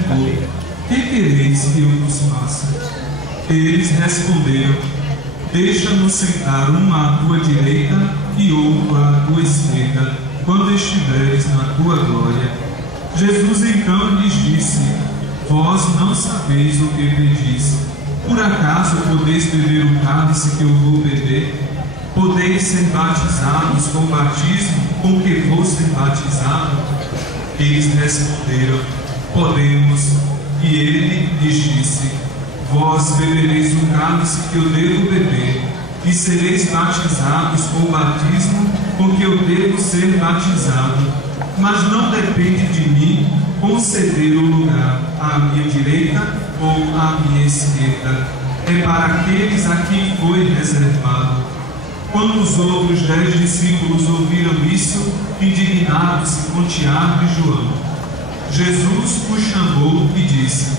perguntou: que quereis que eu vos faça? Eles responderam: deixa-nos sentar uma à tua direita e outra à tua esquerda, quando estiveres na tua glória. Jesus então lhes disse: vós não sabeis o que pedis. Por acaso podeis beber o cálice que eu vou beber? Podeis ser batizados com o batismo com que vou ser batizado? Eles responderam: podemos. E ele lhes disse: vós bebereis o cálice que eu devo beber, e sereis batizados com o batismo com que eu devo ser batizado. Mas não depende de mim conceder o lugar à minha direita ou à minha esquerda. É para aqueles a quem foi reservado. Quando os outros 10 discípulos ouviram isso, indignados-se com Tiago e João, Jesus os chamou e disse: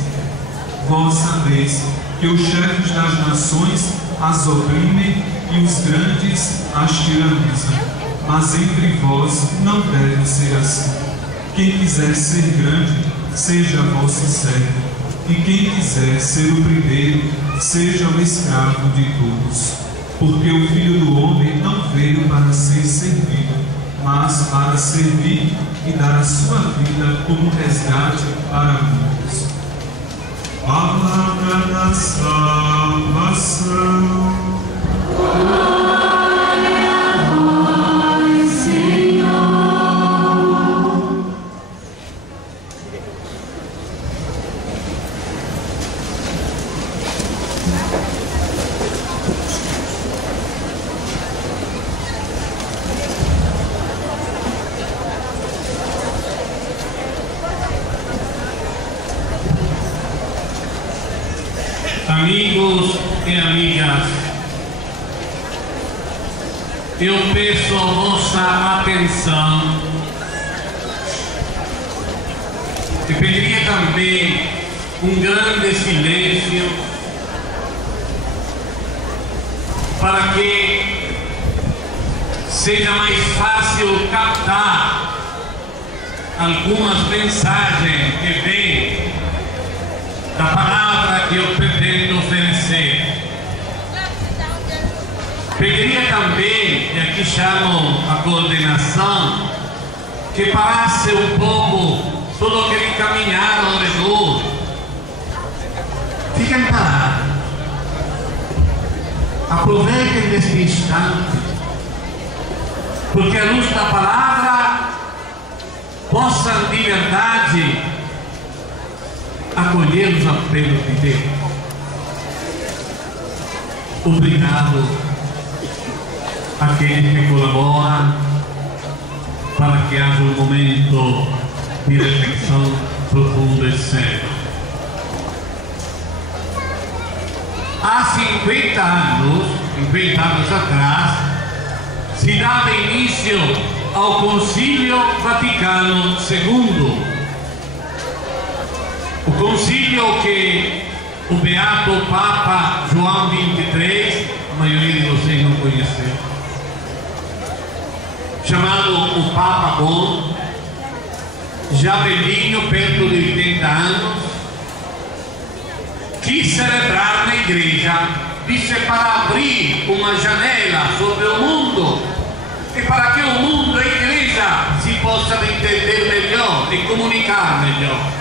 vós sabeis que os chefes das nações as oprimem e os grandes as tiranizam, mas entre vós não deve ser assim. Quem quiser ser grande, seja vosso servo, e quem quiser ser o primeiro, seja o escravo de todos. Porque o Filho do Homem não veio para ser servido, mas para servir e dar a sua vida como resgate para muitos. Palavra da salvação. Glória a vós, Senhor. Amigos e amigas, eu peço a vossa atenção e pediria também um grande silêncio para que seja mais fácil captar algumas mensagens que vêm da palavra que eu pretendo oferecer. Pediria também, e aqui chamo a coordenação, que parasse um pouco todo aquele caminhar ao redor. Fiquem parados. Aproveitem deste instante, porque a luz da palavra possa de verdade acolher os apelos de Deus. Obrigado àqueles que colaboram para que haja um momento de reflexão profunda e séria. Há 50 anos atrás, se dava início ao Concílio Vaticano II. O concílio que o beato Papa João XXIII, a maioria de vocês não conheceu, chamado o Papa Bom, já velhinho, perto de 80 anos, quis celebrar na igreja, disse para abrir uma janela sobre o mundo e para que o mundo, a igreja, se possa entender melhor e comunicar melhor.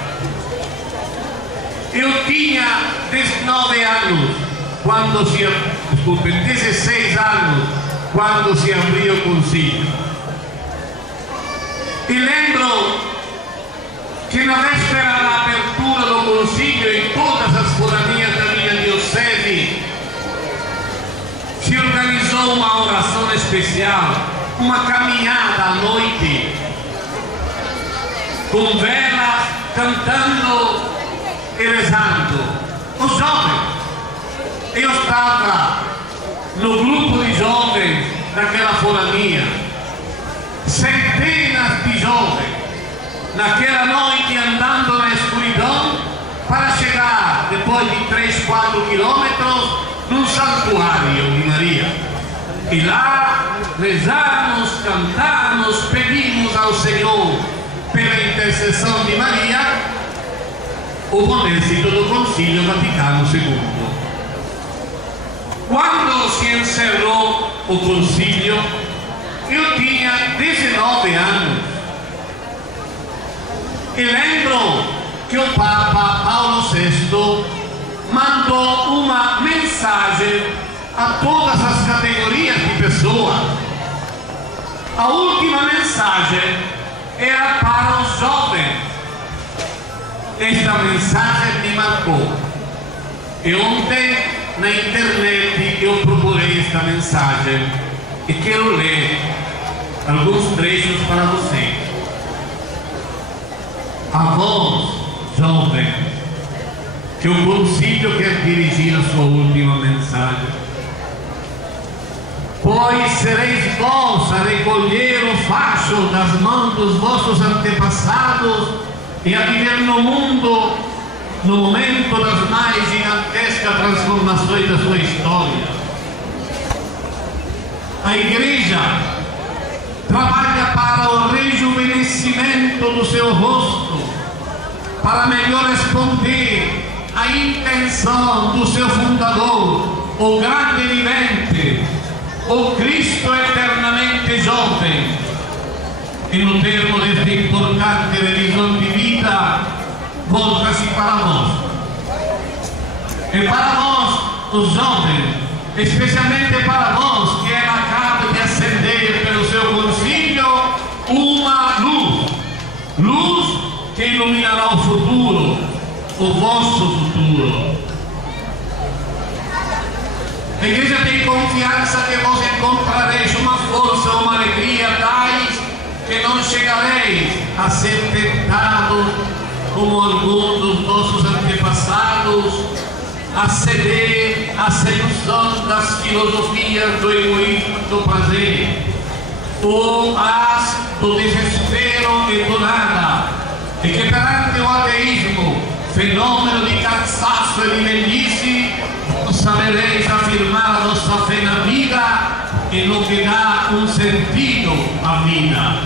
Eu tinha 19 anos quando 16 anos quando se abriu o concílio. E lembro que na véspera da abertura do concílio, em todas as foranias da minha diocese, se organizou uma oração especial, uma caminhada à noite, com velas, cantando e rezando. Os jovens, eu estava no grupo de jovens daquela forania, centenas de jovens, naquela noite andando na escuridão para chegar, depois de 3, 4 quilômetros, num santuário de Maria. E lá rezamos, cantamos, pedimos ao Senhor, pela intercessão de Maria, opponersi do Concilio Vaticano II. Quando si encerrò o Concilio, io tinha 19 anos. E lembro que o Papa Paulo VI mandou uma mensagem a todas as categorias de pessoas. A última mensagem era para os jovens. Esta mensagem me marcou. E ontem na internet eu procurei esta mensagem e quero ler alguns trechos para vocês. A vós, jovens, que o Concílio quer dirigir a sua última mensagem. Pois sereis vós a recolher o facho das mãos dos vossos antepassados e a viver no mundo no momento das mais gigantescas transformações da sua história. A Igreja trabalha para o rejuvenescimento do seu rosto, para melhor responder à intenção do seu fundador, o grande vivente, o Cristo eternamente jovem. E no termo desta importante revisão de vida, volta-se para nós. E para nós, os jovens, especialmente para nós que acaba de acender pelo seu concílio uma luz que iluminará o futuro, o vosso futuro. A Igreja tem confiança que vos encontrareis uma força, uma alegria tais que não chegareis a ser tentados como alguns dos vossos antepassados, a ceder à sedução das filosofias do egoísmo e do prazer, ou às do desespero e do nada, e que perante o ateísmo, fenômeno de cansaço e de velhice, sabereis afirmar a nossa fé na vida e no que dá um sentido à vida,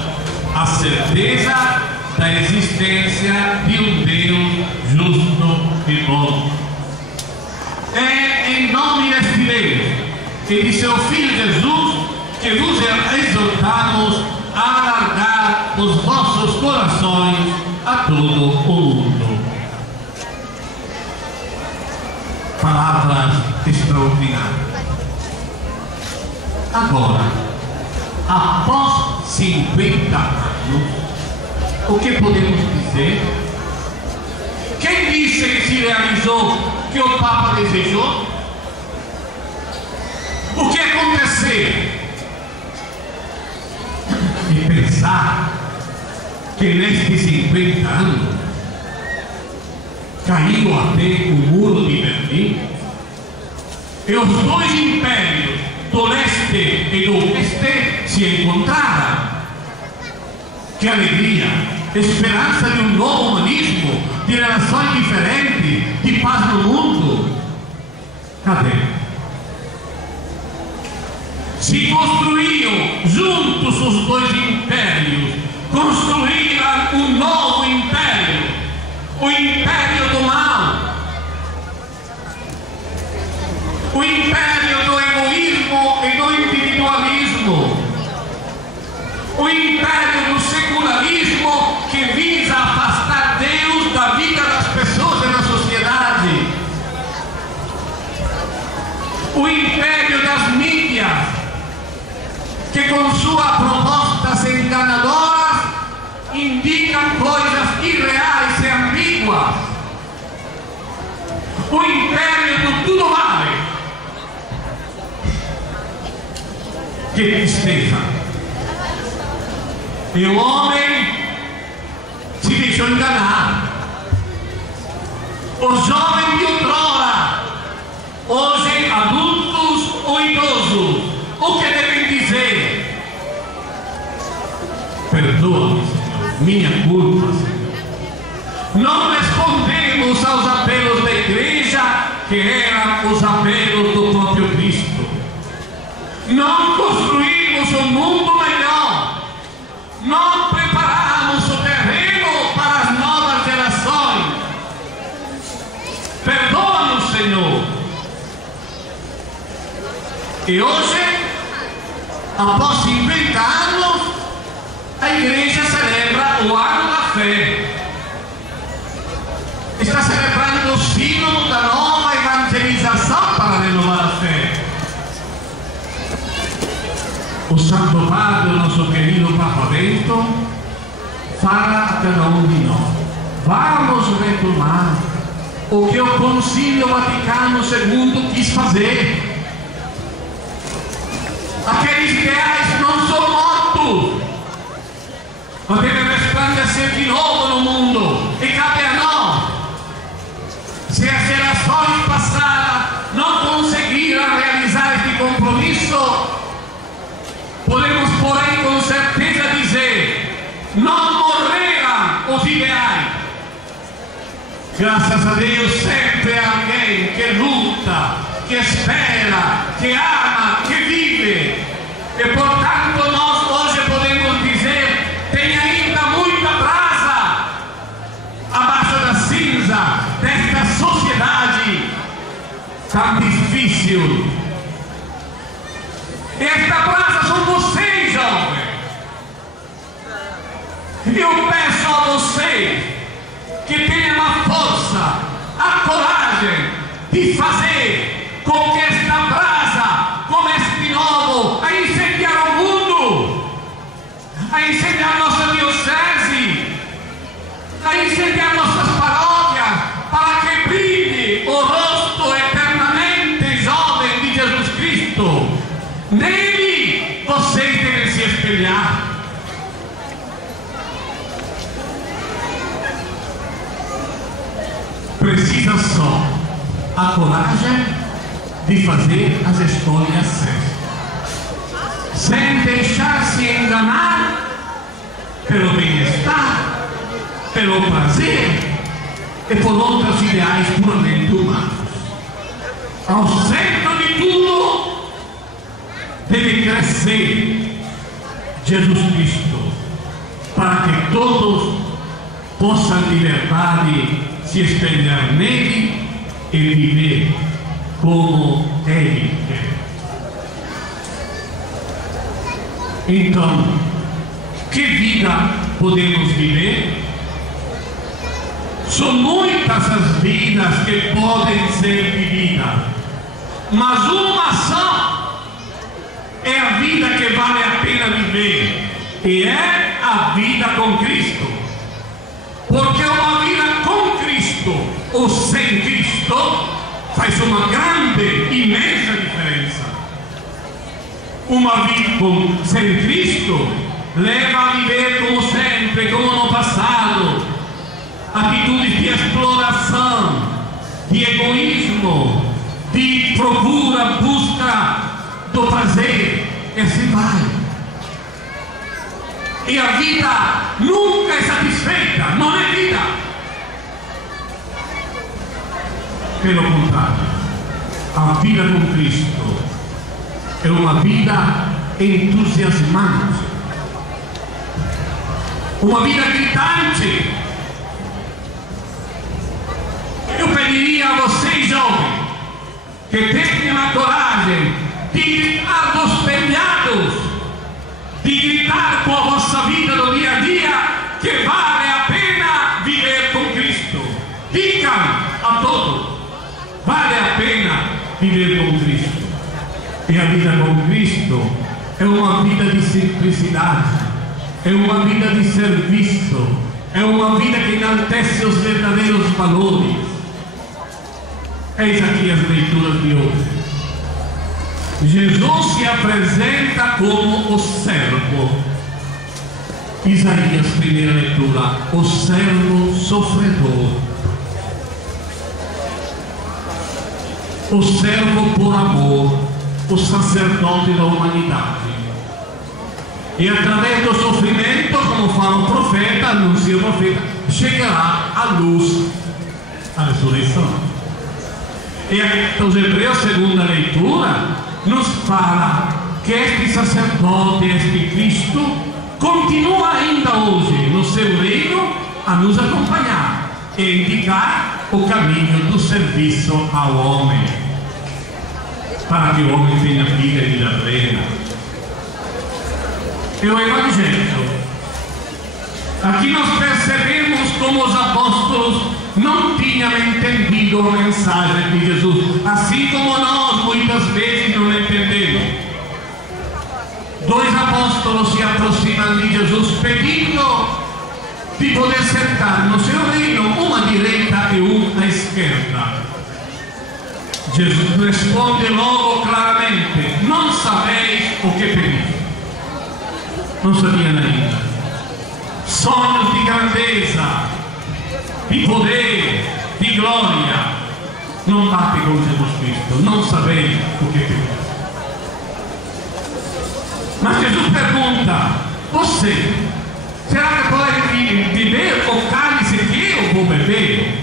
a certeza da existência de um Deus justo e bom. É em nome deste Deus e de seu Filho Jesus que vos exortamos a alargar os vossos corações a todo o mundo. Palavras extraordinárias. Agora, após 50 anos, o que podemos dizer? Quem disse que se realizou o que o Papa desejou? O que aconteceu? E pensar que nestes 50 anos caiu até o muro de Berlim e os dois impérios do leste e do oeste se encontraram. Que alegria, esperança de um novo humanismo, de relações diferentes, de paz no mundo. Cadê? Se construíam juntos os dois impérios, construíram um novo império, o império do mal, o império do egoísmo e do individualismo, o império do secularismo que visa afastar Deus da vida das pessoas e da sociedade, o império das mídias que com suas propostas enganadoras indicam coisas irreais e ambíguas, o império do tudo vale. Que tristeza! E o homem se deixou enganar. Os jovens de outrora, hoje adultos ou idosos, o que devem dizer? Perdoa-me, Senhor, minha culpa, Senhor. Não respondemos aos apelos da Igreja, que eram os apelos do próprio Cristo. Não construímos um mundo melhor. Não preparamos o terreno para as novas gerações. E hoje, após 50 anos, a igreja celebra o Ano da Fé. Está celebrando o símbolo da nova evangelização para renovar a fé. O Santo Padre, o nosso querido Papa Bento, fala a cada um de nós: vamos retomar o que o Concílio Vaticano II quis fazer. Aqueles ideais não são mortos, mas devem resplandecer de novo no mundo. E cabe a nós. Se as gerações passadas não conseguiram realizar este compromisso, podemos, porém, com certeza dizer: não morreram os ideais. Graças a Deus, sempre há alguém que luta, que espera, que ama, que vive. E portanto nós hoje podemos dizer: tem ainda muita brasa abaixo da cinza desta sociedade tão difícil. E esta brasa são vocês, jovens. E eu peço a vocês que tenham a força, a coragem de fazer com que esta brasa comece de novo a incendiar o mundo, a incendiar nossa diocese, a incendiar nossas paróquias, para que brilhe o rosto eternamente jovem de Jesus Cristo. Nele vocês devem se espelhar. Precisa só a coragem de fazer as escolhas certas, sem deixar-se enganar pelo bem-estar, pelo prazer e por outros ideais puramente humanos. Ao centro de tudo deve crescer Jesus Cristo, para que todos possam de verdade se espelhar nele e viver como ele quer. Então, que vida podemos viver? São muitas as vidas que podem ser vividas, mas uma só é a vida que vale a pena viver, e é a vida com Cristo. Porque uma vida com Cristo ou sem Cristo faz uma grande, imensa diferença. Uma vida sem Cristo leva a viver como sempre, como no passado, atitudes de exploração, de egoísmo, de procura, busca do prazer, e assim vai. E a vida nunca é satisfeita, não é vida. Pelo contrário, a vida com Cristo é uma vida entusiasmante, uma vida gritante. Eu pediria a vocês, jovens, que tenham a coragem de gritar dos telhados, de gritar com a vossa vida do dia a dia que vale a pena viver com Cristo. Digam a todos: vale a pena viver com Cristo. E a vida com Cristo é uma vida de simplicidade, é uma vida de serviço, é uma vida que enaltece os verdadeiros valores. Eis aqui as leituras de hoje. Jesus se apresenta como o servo. Isaías, primeira leitura: o servo sofredor, o servo por amor, o sacerdote da humanidade. E através do sofrimento, como fala o profeta, anuncia o profeta, chegará a luz, a ressurreição. E os Hebreus, segunda leitura, nos fala que este sacerdote, este Cristo, continua ainda hoje no seu reino a nos acompanhar e indicar o caminho do serviço ao homem. para que o homem tenha vida e vida plena. E o Evangelho. Aqui nós percebemos como os apóstolos não tinham entendido a mensagem de Jesus, assim como nós muitas vezes não entendemos. Dois apóstolos se aproximam de Jesus pedindo de poder sentar no seu reino, uma à direita e uma à esquerda. Jesus responde logo claramente: não sabeis o que pedis. Não sabiam ainda. Sonhos de grandeza, de poder, de glória, não bate com Jesus Cristo. Não sabeis o que pedis. Mas Jesus pergunta: você, será que pode beber o cálice que eu vou beber?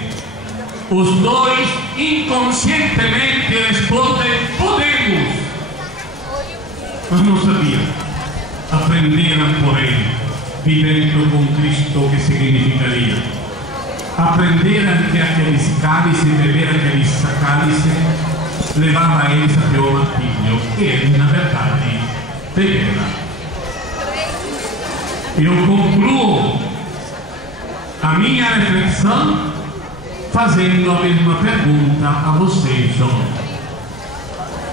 Os dois inconscientemente respondem: podemos. Mas não sabiam. Aprenderam, porém, vivendo com Cristo, o que significaria. Aprenderam que aqueles cálices, beber aqueles cálices, levava eles até o martírio. E eles, na verdade, beberam. Eu concluo a minha reflexão fazendo a mesma pergunta a vocês, homens.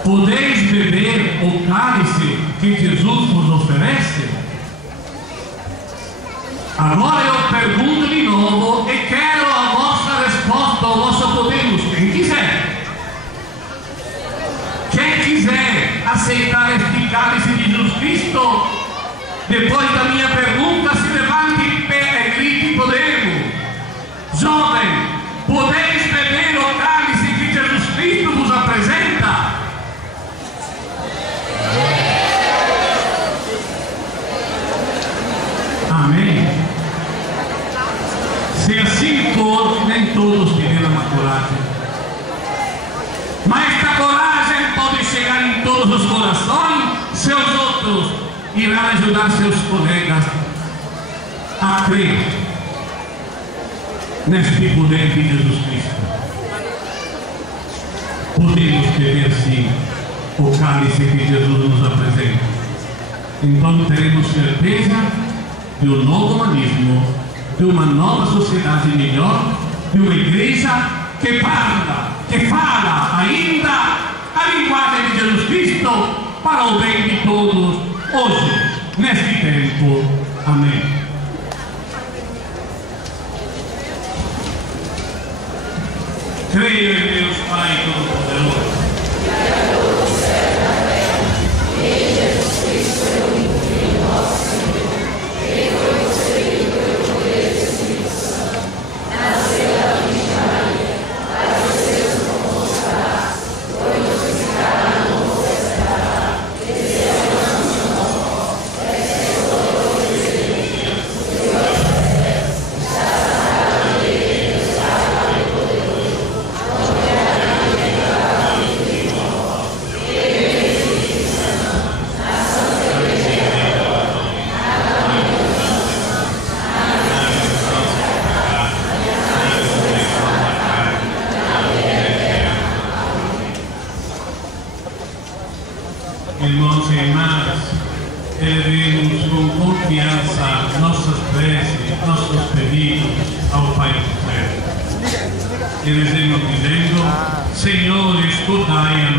Podeis beber o cálice que Jesus vos oferece? Agora eu pergunto de novo e quero a vossa resposta, o vosso podemos, quem quiser. Quem quiser aceitar este cálice de Jesus Cristo, depois da minha pergunta, se levante em pé e grite: podemos. Jovem, podeis beber o cálice que Jesus Cristo vos apresenta? Amém? Se assim for, nem todos tiveram a coragem. Mas esta coragem pode chegar em todos os corações, seus outros irão ajudar seus colegas a crer neste poder de Jesus Cristo. Podemos beber sim o cálice que Jesus nos apresenta. Então teremos certeza de um novo humanismo, de uma nova sociedade melhor, de uma igreja que fala ainda a linguagem de Jesus Cristo para o bem de todos, hoje, neste tempo. Amém. Creio em Deus Pai Todo-Poderoso, em Jesus Cristo, seu Filho, nosso Senhor, que foi concebido pelo poder do Espírito Santo, nasceu da Virgem Maria, padeceu por nossa graça, foi crucificado, não ressuscitará, desceu ao céu, desceu todo o Espírito, subiu aos céus, está sentado à direita do Pai Todo-Poderoso, onde haverá de julgar vivos e mortos, e do Espírito Santo, na Santa Igreja Católica, na comunhão dos santos, na ressurreição dos pecados, na ressurreição da carne, na vida eterna. Irmãos e irmãs, elevemos com confiança nossas preces, nossos pedidos ao Pai do Céu. E rezemos dizendo: Senhor, escutai a